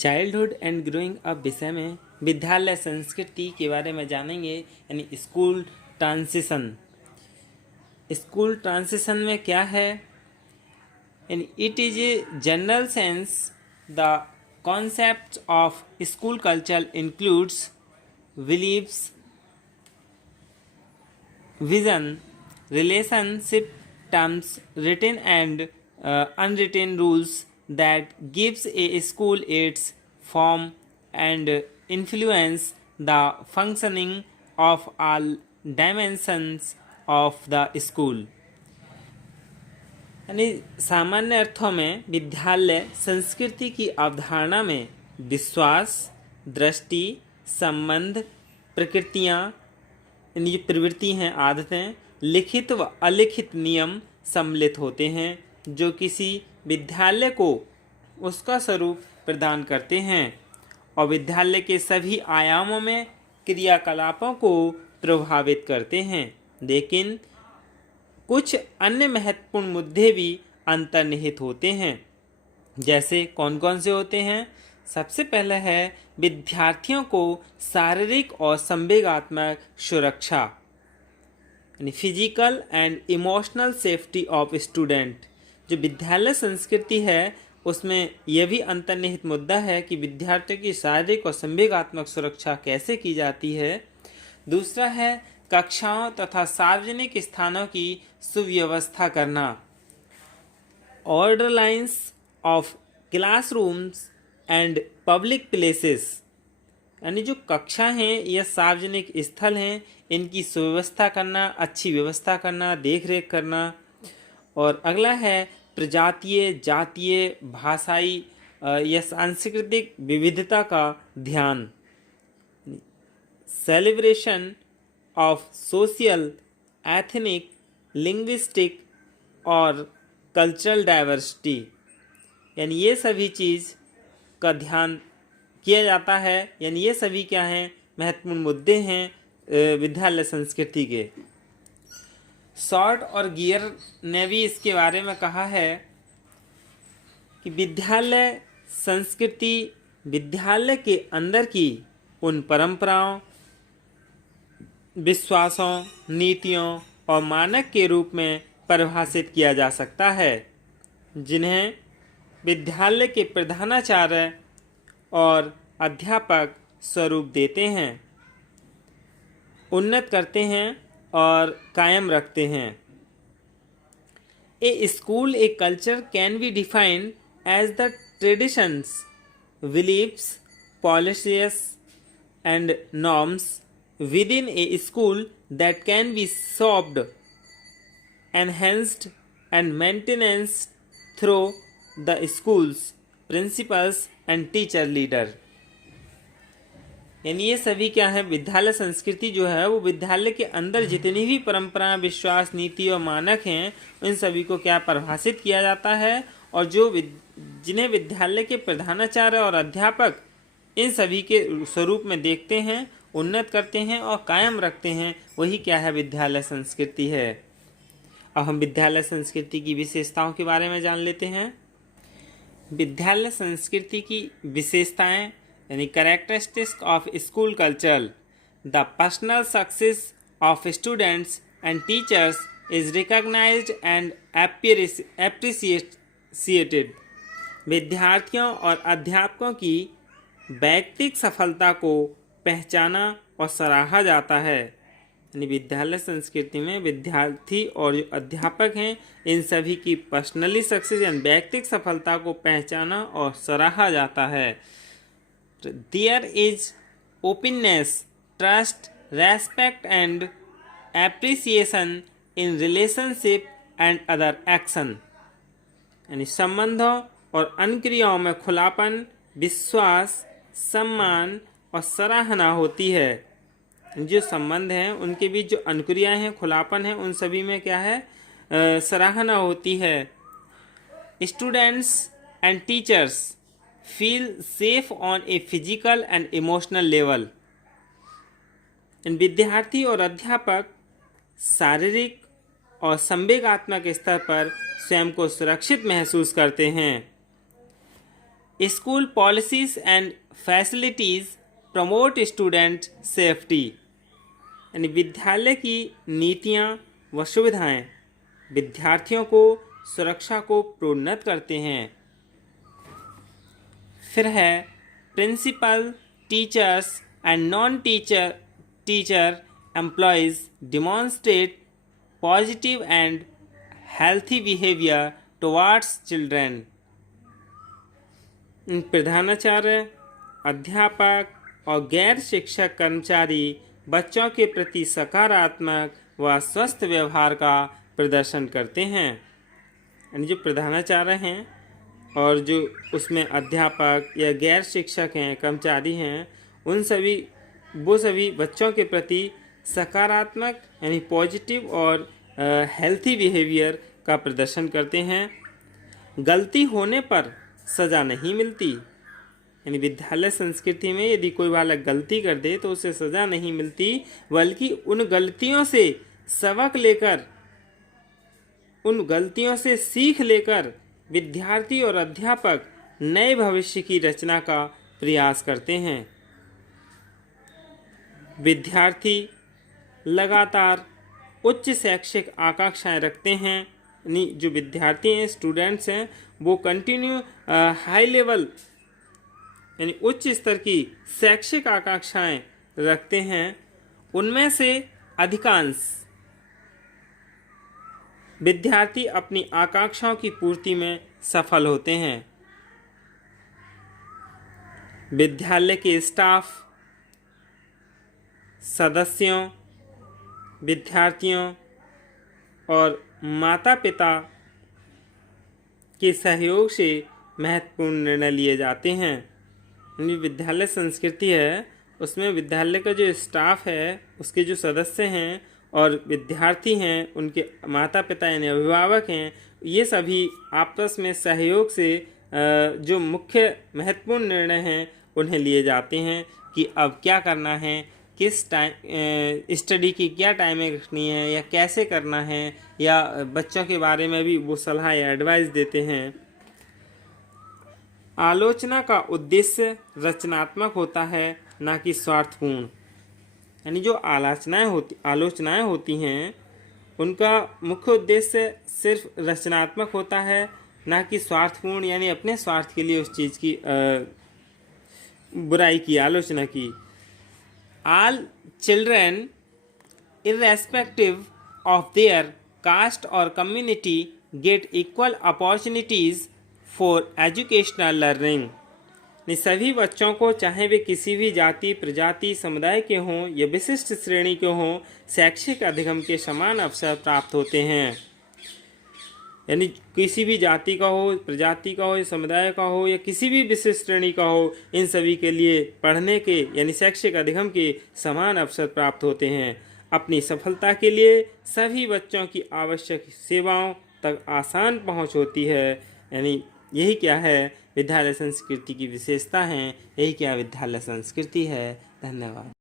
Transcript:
Childhood and growing up विषय में विद्यालय संस्कृति के बारे में जानेंगे, यानी स्कूल ट्रांजिशन। स्कूल ट्रांजिशन में क्या है? यानी it is a general sense the concept of school culture includes believes, vision, relationship terms, written and unwritten rules that gives a school its form and influence the functioning of all dimensions of the school। यानी सामान्य अर्थों में विद्यालय संस्कृति की अवधारणा में विश्वास, दृष्टि, संबंध, प्रकृतियाँ, यानी जो प्रवृत्ति हैं, आदतें, लिखित व अलिखित नियम सम्मिलित होते हैं जो किसी विद्यालय को उसका स्वरूप प्रदान करते हैं और विद्यालय के सभी आयामों में क्रियाकलापों को प्रभावित करते हैं। लेकिन कुछ अन्य महत्वपूर्ण मुद्दे भी अंतर्निहित होते हैं। जैसे कौन कौन से होते हैं? सबसे पहले है विद्यार्थियों को शारीरिक और संवेगात्मक सुरक्षा, यानी physical and emotional safety of student. जो विद्यालय संस्कृति है उसमें यह भी अंतर्निहित मुद्दा है कि विद्यार्थियों की शारीरिक और संवेगात्मक सुरक्षा कैसे की जाती है। दूसरा है कक्षाओं तथा सार्वजनिक स्थानों की सुव्यवस्था करना, order lines of classrooms and public places, यानी जो कक्षा हैं या सार्वजनिक स्थल हैं इनकी सुव्यवस्था करना, अच्छी व्यवस्था करना, देख रेख करना। और अगला है प्रजातीय, जातीय, भाषाई या सांस्कृतिक विविधता का ध्यान, celebration of social, ethnic, linguistic और कल्चरल डाइवर्सिटी, यानी ये सभी चीज़ का ध्यान किया जाता है। यानी ये सभी क्या हैं? महत्वपूर्ण मुद्दे हैं विद्यालय संस्कृति के। शॉर्ट और गियर ने भी इसके बारे में कहा है कि विद्यालय संस्कृति विद्यालय के अंदर की उन परंपराओं, विश्वासों, नीतियों और मानक के रूप में परिभाषित किया जा सकता है जिन्हें विद्यालय के प्रधानाचार्य और अध्यापक स्वरूप देते हैं, उन्नत करते हैं और कायम रखते हैं। A school, a culture can be defined as the traditions, beliefs, policies and norms within a school that can be shaped, enhanced and maintained through the school's principals and teacher leader। यानी ये सभी क्या है? विद्यालय संस्कृति जो है वो विद्यालय के अंदर जितनी भी परंपरा, विश्वास, नीति और मानक हैं उन सभी को क्या परिभाषित किया जाता है और जो जिन्हें विद्यालय के प्रधानाचार्य और अध्यापक इन सभी के स्वरूप में देखते हैं, उन्नत करते हैं और कायम रखते हैं, वही क्या है? विद्यालय संस्कृति है। अब हम विद्यालय संस्कृति की विशेषताओं के बारे में जान लेते हैं। विद्यालय संस्कृति की विशेषताएं, यानी characteristics of school culture, the personal success of students and teachers is recognised and appreciated. विद्यार्थियों और अध्यापकों की वैयक्तिक सफलता को पहचाना और सराहा जाता है। यानी विद्यालय संस्कृति में विद्यार्थी और जो अध्यापक हैं इन सभी की पर्सनली सक्सेस यानी वैयक्तिक सफलता को पहचाना और सराहा जाता है। There is openness, trust, respect and appreciation in relationship and other action, यानी संबंधों और अनुक्रियाओं में खुलापन, विश्वास, सम्मान और सराहना होती है। जो संबंध हैं उनके बीच जो अनुक्रियाएं हैं, खुलापन है, उन सभी में क्या है? सराहना होती है। Students and teachers feel safe on a physical and emotional level. विद्यार्थी और अध्यापक शारीरिक और संवेगात्मक स्तर पर स्वयं को सुरक्षित महसूस करते हैं। School policies and facilities promote student safety, यानी विद्यालय की नीतियाँ व सुविधाएं विद्यार्थियों को सुरक्षा को प्रोन्नत करते हैं। फिर है principal, teachers and non teacher employees demonstrate positive and healthy behaviour towards children. प्रधानाचार्य, अध्यापक और गैर शिक्षक कर्मचारी बच्चों के प्रति सकारात्मक व स्वस्थ व्यवहार का प्रदर्शन करते हैं। यानी जो प्रधानाचार्य हैं और जो उसमें अध्यापक या गैर शिक्षक हैं, कर्मचारी हैं, वो सभी बच्चों के प्रति सकारात्मक यानी पॉजिटिव और हेल्थी बिहेवियर का प्रदर्शन करते हैं। गलती होने पर सज़ा नहीं मिलती, यानी विद्यालय संस्कृति में यदि कोई बालक गलती कर दे तो उसे सज़ा नहीं मिलती, बल्कि उन गलतियों से सबक लेकर, उन गलतियों से सीख लेकर विद्यार्थी और अध्यापक नए भविष्य की रचना का प्रयास करते हैं। विद्यार्थी लगातार उच्च शैक्षिक आकांक्षाएं रखते हैं, यानी जो विद्यार्थी हैं, स्टूडेंट्स हैं, वो कंटिन्यू हाई लेवल यानी उच्च स्तर की शैक्षिक आकांक्षाएं रखते हैं। उनमें से अधिकांश विद्यार्थी अपनी आकांक्षाओं की पूर्ति में सफल होते हैं। विद्यालय के स्टाफ, सदस्यों, विद्यार्थियों और माता पिता के सहयोग से महत्वपूर्ण निर्णय लिए जाते हैं। यानी विद्यालय संस्कृति है, उसमें विद्यालय का जो स्टाफ है, उसके जो सदस्य हैं और विद्यार्थी हैं, उनके माता पिता यानी अभिभावक हैं, ये सभी आपस में सहयोग से जो मुख्य महत्वपूर्ण निर्णय हैं उन्हें लिए जाते हैं कि अब क्या करना है, किस टाइम स्टडी की क्या टाइमिंग रखनी है या कैसे करना है, या बच्चों के बारे में भी वो सलाह या एडवाइस देते हैं। आलोचना का उद्देश्य रचनात्मक होता है, ना कि स्वार्थपूर्ण। यानी जो आलोचनाएं होती हैं उनका मुख्य उद्देश्य सिर्फ रचनात्मक होता है, ना कि स्वार्थपूर्ण, यानी अपने स्वार्थ के लिए उस चीज़ की बुराई की आलोचना की। All children, irrespective of their caste or community, get equal opportunities for educational learning. सभी बच्चों को, चाहे वे किसी भी जाति, प्रजाति, समुदाय के हों या विशिष्ट श्रेणी के हों, शैक्षिक अधिगम के समान अवसर प्राप्त होते हैं। यानी किसी भी जाति का हो, प्रजाति का हो, समुदाय का हो या किसी भी विशिष्ट श्रेणी का हो, इन सभी के लिए पढ़ने के यानी शैक्षिक अधिगम के समान अवसर प्राप्त होते हैं। अपनी सफलता के लिए सभी बच्चों की आवश्यक सेवाओं तक आसान पहुंच होती है। यानी यही क्या है विद्यालय संस्कृति की विशेषता है, यही क्या विद्यालय संस्कृति है। धन्यवाद।